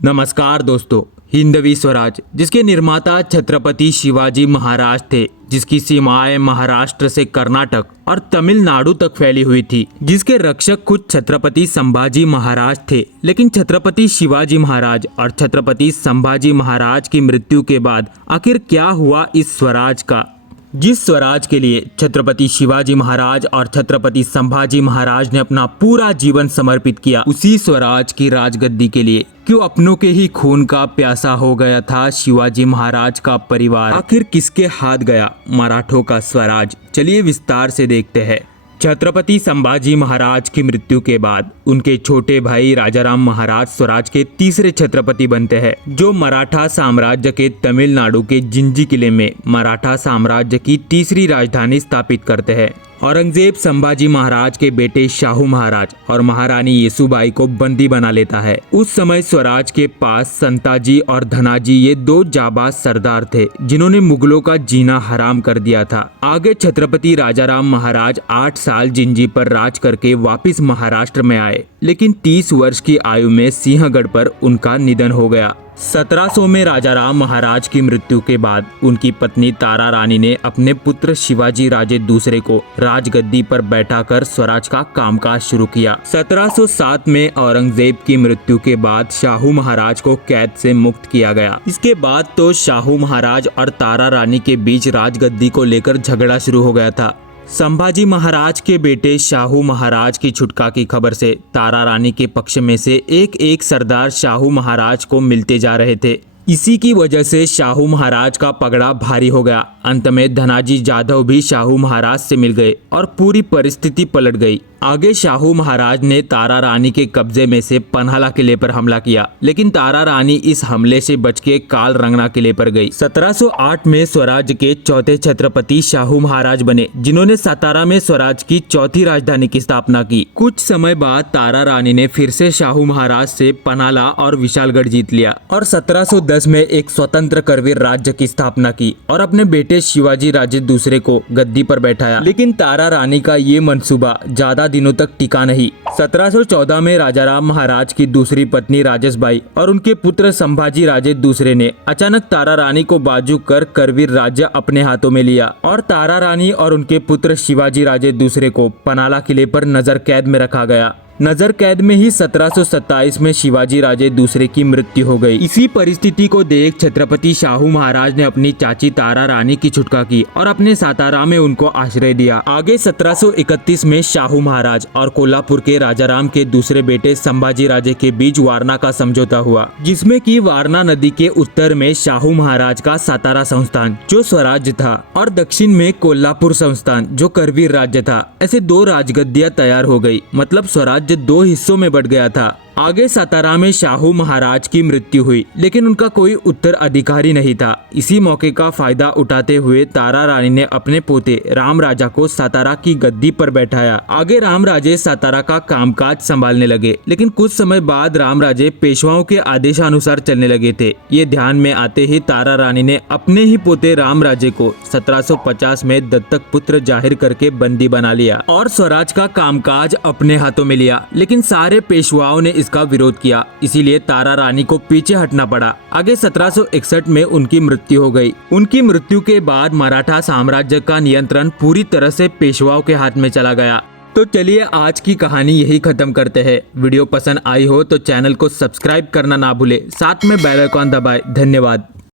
नमस्कार दोस्तों। हिंदवी स्वराज जिसके निर्माता छत्रपति शिवाजी महाराज थे, जिसकी सीमाएं महाराष्ट्र से कर्नाटक और तमिलनाडु तक फैली हुई थी, जिसके रक्षक खुद छत्रपति संभाजी महाराज थे। लेकिन छत्रपति शिवाजी महाराज और छत्रपति संभाजी महाराज की मृत्यु के बाद आखिर क्या हुआ इस स्वराज का? जिस स्वराज के लिए छत्रपति शिवाजी महाराज और छत्रपति संभाजी महाराज ने अपना पूरा जीवन समर्पित किया, उसी स्वराज की राजगद्दी के लिए क्यों अपनों के ही खून का प्यासा हो गया था शिवाजी महाराज का परिवार? आखिर किसके हाथ गया मराठों का स्वराज? चलिए विस्तार से देखते हैं। छत्रपति संभाजी महाराज की मृत्यु के बाद उनके छोटे भाई राजाराम महाराज स्वराज के तीसरे छत्रपति बनते हैं, जो मराठा साम्राज्य के तमिलनाडु के जिंजी किले में मराठा साम्राज्य की तीसरी राजधानी स्थापित करते हैं। औरंगजेब संभाजी महाराज के बेटे शाहू महाराज और महारानी येसुबाई को बंदी बना लेता है। उस समय स्वराज के पास संताजी और धनाजी ये दो जाबाज सरदार थे, जिन्होंने मुगलों का जीना हराम कर दिया था। आगे छत्रपति राजाराम महाराज 8 साल जिंजी पर राज करके वापिस महाराष्ट्र में आए, लेकिन 30 वर्ष की आयु में सिंहगढ़ पर उनका निधन हो गया। 1700 में राजाराम महाराज की मृत्यु के बाद उनकी पत्नी तारा रानी ने अपने पुत्र शिवाजी राजे दूसरे को राजगद्दी पर बैठाकर स्वराज का कामकाज शुरू किया। 1707 में औरंगजेब की मृत्यु के बाद शाहू महाराज को कैद से मुक्त किया गया। इसके बाद तो शाहू महाराज और तारा रानी के बीच राजगद्दी को लेकर झगड़ा शुरू हो गया था। संभाजी महाराज के बेटे शाहू महाराज की छुटका की खबर से तारा रानी के पक्ष में से एक सरदार शाहू महाराज को मिलते जा रहे थे। इसी की वजह से शाहू महाराज का पगड़ा भारी हो गया। अंत में धनाजी जाधव भी शाहू महाराज से मिल गए और पूरी परिस्थिति पलट गई। आगे शाहू महाराज ने तारा रानी के कब्जे में से पन्हाला किले पर हमला किया, लेकिन तारा रानी इस हमले से बच के कालरंगना किले पर गई। 1708 में स्वराज के चौथे छत्रपति शाहू महाराज बने, जिन्होंने सातारा में स्वराज की चौथी राजधानी की स्थापना की। कुछ समय बाद तारा रानी ने फिर से शाहू महाराज से पन्हाला और विशालगढ़ जीत लिया और 1710 में एक स्वतंत्र करवीर राज्य की स्थापना की और अपने बेटे शिवाजी राजे दूसरे को गद्दी पर बैठाया। लेकिन तारा रानी का ये मंसूबा ज्यादा दिनों तक टिका नहीं। 1714 में राजाराम महाराज की दूसरी पत्नी राजेशबाई और उनके पुत्र संभाजी राजे दूसरे ने अचानक तारा रानी को बाजू कर करवीर राज्य अपने हाथों में लिया और तारा रानी और उनके पुत्र शिवाजी राजे दूसरे को पन्हाला किले पर नजर कैद में रखा गया। नजर कैद में ही 1727 में शिवाजी राजे दूसरे की मृत्यु हो गई। इसी परिस्थिति को देख छत्रपति शाहू महाराज ने अपनी चाची तारा रानी की छुटका की और अपने सातारा में उनको आश्रय दिया। आगे 1731 में शाहू महाराज और कोल्हापुर के राजाराम के दूसरे बेटे संभाजी राजे के बीच वारणा का समझौता हुआ, जिसमें कि वारणा नदी के उत्तर में शाहू महाराज का सातारा संस्थान जो स्वराज्य था और दक्षिण में कोल्हापुर संस्थान जो करवीर राज्य था। ऐसे दो राजगद्दियां तैयार हो गई, मतलब स्वराज दो हिस्सों में बट गया था। आगे सातारा में शाहू महाराज की मृत्यु हुई, लेकिन उनका कोई उत्तराधिकारी नहीं था। इसी मौके का फायदा उठाते हुए तारा रानी ने अपने पोते राम राजा को सातारा की गद्दी पर बैठाया। आगे राम राजे सातारा का कामकाज संभालने लगे, लेकिन कुछ समय बाद राम राजे पेशवाओं के आदेशानुसार चलने लगे थे। ये ध्यान में आते ही तारा रानी ने अपने ही पोते राम राजे को 1750 में दत्तक पुत्र जाहिर करके बंदी बना लिया और स्वराज का कामकाज अपने हाथों में लिया। लेकिन सारे पेशवाओं ने का विरोध किया, इसीलिए तारा रानी को पीछे हटना पड़ा। आगे 1761 में उनकी मृत्यु हो गई। उनकी मृत्यु के बाद मराठा साम्राज्य का नियंत्रण पूरी तरह से पेशवाओं के हाथ में चला गया। तो चलिए आज की कहानी यही खत्म करते हैं। वीडियो पसंद आई हो तो चैनल को सब्सक्राइब करना ना भूले, साथ में बेल आइकॉन दबाएं। धन्यवाद।